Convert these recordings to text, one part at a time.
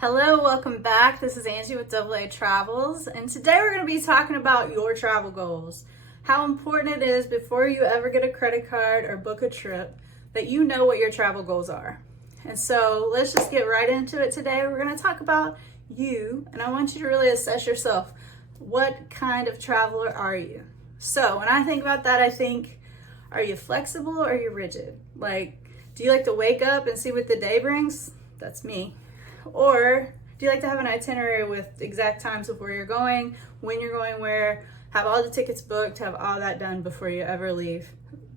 Hello, welcome back. This is Angie with AA Travels, and today we're going to be talking about your travel goals. How important it is before you ever get a credit card or book a trip that you know what your travel goals are. And so let's just get right into it today. We're going to talk about you, and I want you to really assess yourself. What kind of traveler are you? So when I think about that, I think, are you flexible or are you rigid? Like, do you like to wake up and see what the day brings? That's me. Or do you like to have an itinerary with exact times of where you're going, when you're going where, have all the tickets booked, have all that done before you ever leave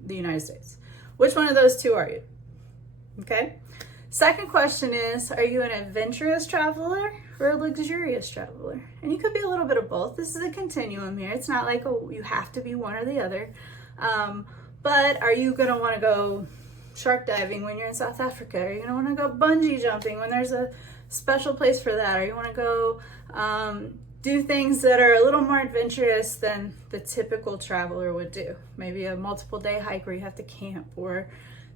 the United States? Which one of those two are you? Okay. Second question is, are you an adventurous traveler or a luxurious traveler? And you could be a little bit of both. This is a continuum here. It's not like you have to be one or the other. But are you going to want to go shark diving when you're in South Africa? Are you going to want to go bungee jumping when there's a special place for that? Or you want to go do things that are a little more adventurous than the typical traveler would do? Maybe a multiple day hike where you have to camp or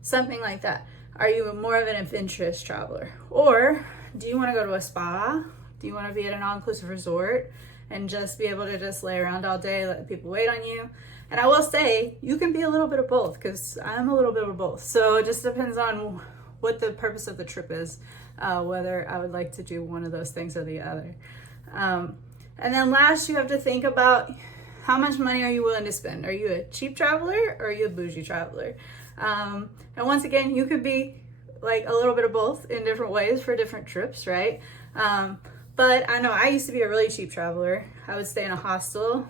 something like that. Are you more of an adventurous traveler? Or do you want to go to a spa? Do you want to be at an all-inclusive resort and just be able to just lay around all day, let people wait on you? And I will say, you can be a little bit of both, because I'm a little bit of both. So it just depends on what the purpose of the trip is, whether I would like to do one of those things or the other. And then last, you have to think about how much money are you willing to spend? Are you a cheap traveler or are you a bougie traveler? And once again, you could be like a little bit of both in different ways for different trips, right? But I know I used to be a really cheap traveler. I would stay in a hostel.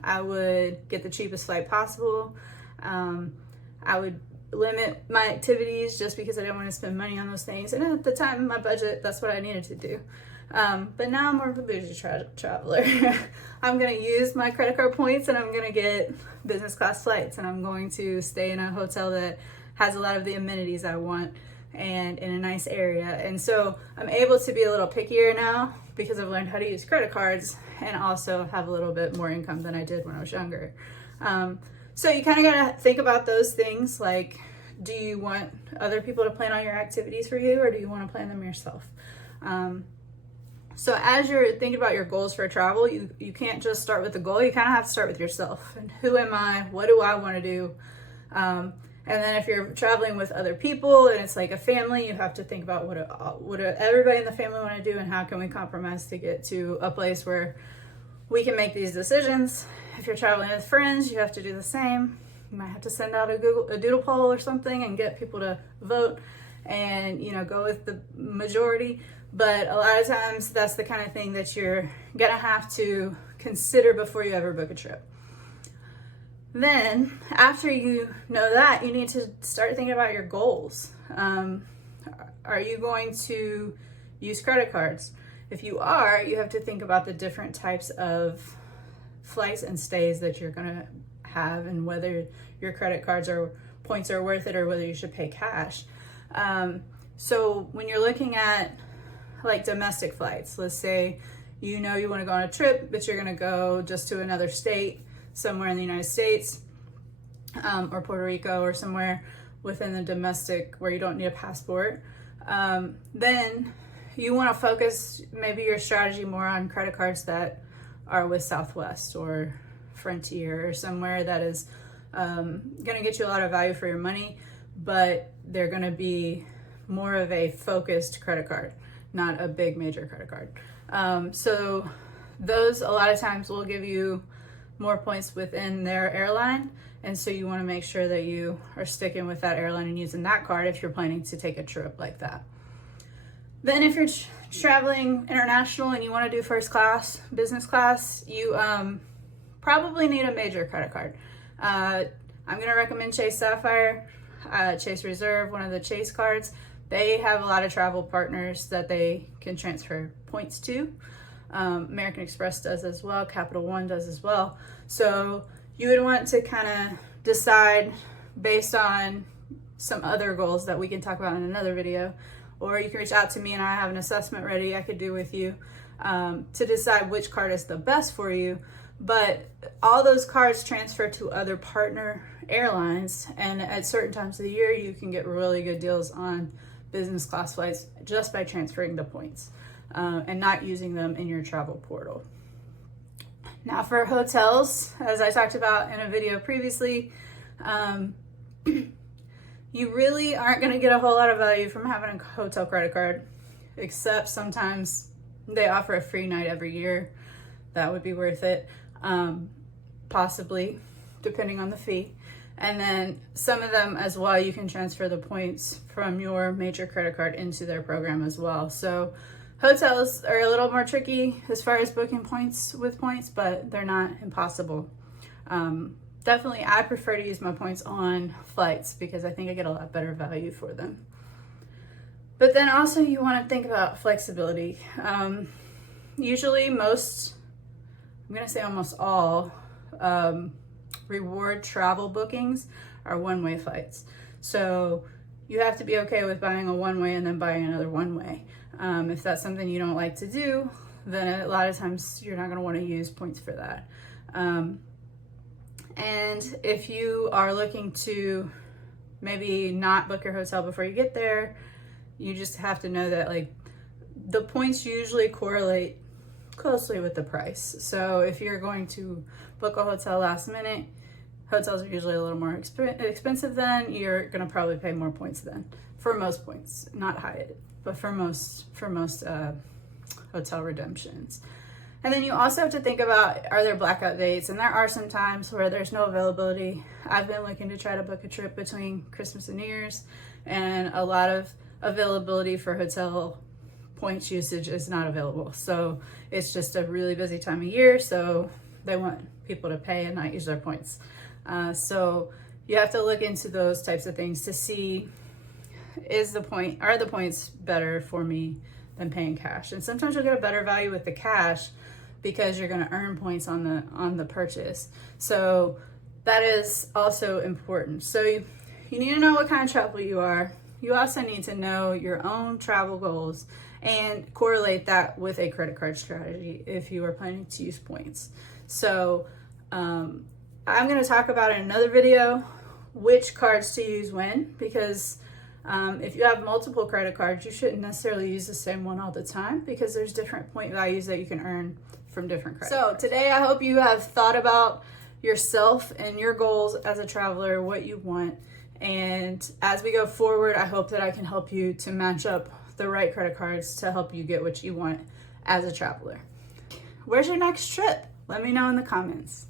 I would get the cheapest flight possible. I would limit my activities just because I didn't want to spend money on those things. And at the time, my budget, that's what I needed to do. But now I'm more of a bougie traveler. I'm going to use my credit card points and I'm going to get business class flights. And I'm going to stay in a hotel that has a lot of the amenities I want and in a nice area. And so I'm able to be a little pickier now because I've learned how to use credit cards and also have a little bit more income than I did when I was younger. So you kind of got to think about those things, like, do you want other people to plan all your activities for you or do you want to plan them yourself? So as you're thinking about your goals for travel, you can't just start with the goal. You kind of have to start with yourself. And who am I? What do I want to do? And then if you're traveling with other people and it's like a family, you have to think about what everybody in the family want to do and how can we compromise to get to a place where we can make these decisions. If you're traveling with friends, you have to do the same. You might have to send out a doodle poll or something and get people to vote and, go with the majority. But a lot of times that's the kind of thing that you're going to have to consider before you ever book a trip. Then, after you know that, you need to start thinking about your goals. Are you going to use credit cards? If you are, you have to think about the different types of flights and stays that you're going to have and whether your credit cards or points are worth it or whether you should pay cash. So when you're looking at like domestic flights, let's say you want to go on a trip, but you're going to go just to another state, somewhere in the United States, or Puerto Rico or somewhere within the domestic where you don't need a passport, then you want to focus maybe your strategy more on credit cards that are with Southwest or Frontier or somewhere that is going to get you a lot of value for your money, but they're going to be more of a focused credit card, not a big major credit card. So those a lot of times will give you more points within their airline, and so you want to make sure that you are sticking with that airline and using that card if you're planning to take a trip like that. Then if you're traveling international and you want to do first class, business class, you probably need a major credit card. I'm going to recommend Chase Sapphire, Chase Reserve, one of the Chase cards. They have a lot of travel partners that they can transfer points to. American Express does as well. Capital One does as well. So you would want to kind of decide based on some other goals that we can talk about in another video, or you can reach out to me and I have an assessment ready I could do with you to decide which card is the best for you. But all those cards transfer to other partner airlines, and at certain times of the year you can get really good deals on business class flights just by transferring the points. and not using them in your travel portal. Now for hotels, as I talked about in a video previously, you really aren't going to get a whole lot of value from having a hotel credit card, except sometimes they offer a free night every year. That would be worth it, possibly, depending on the fee. And then some of them as well, you can transfer the points from your major credit card into their program as well. So hotels are a little more tricky as far as booking points with points, but they're not impossible. Definitely, I prefer to use my points on flights because I think I get a lot better value for them. But then also you want to think about flexibility. Usually most, I'm going to say almost all, reward travel bookings are one-way flights. So you have to be okay with buying a one-way and then buying another one-way. If that's something you don't like to do, then a lot of times you're not going to want to use points for that. And if you are looking to maybe not book your hotel before you get there, you just have to know that like the points usually correlate closely with the price. So if you're going to book a hotel last minute, hotels are usually a little more expensive then, you're going to probably pay more points then for most points, not Hyatt, but for most hotel redemptions. And then you also have to think about, are there blackout dates? And there are some times where there's no availability. I've been looking to try to book a trip between Christmas and New Year's, and a lot of availability for hotel points usage is not available. So it's just a really busy time of year, so they want people to pay and not use their points. So you have to look into those types of things to see, are the points better for me than paying cash? And sometimes you'll get a better value with the cash because you're going to earn points on the purchase. So that is also important. So you need to know what kind of traveler you are. You also need to know your own travel goals and correlate that with a credit card strategy if you are planning to use points. So I'm going to talk about in another video which cards to use when, because if you have multiple credit cards, you shouldn't necessarily use the same one all the time because there's different point values that you can earn from different credit cards. So today I hope you have thought about yourself and your goals as a traveler, what you want. And as we go forward, I hope that I can help you to match up the right credit cards to help you get what you want as a traveler. Where's your next trip? Let me know in the comments.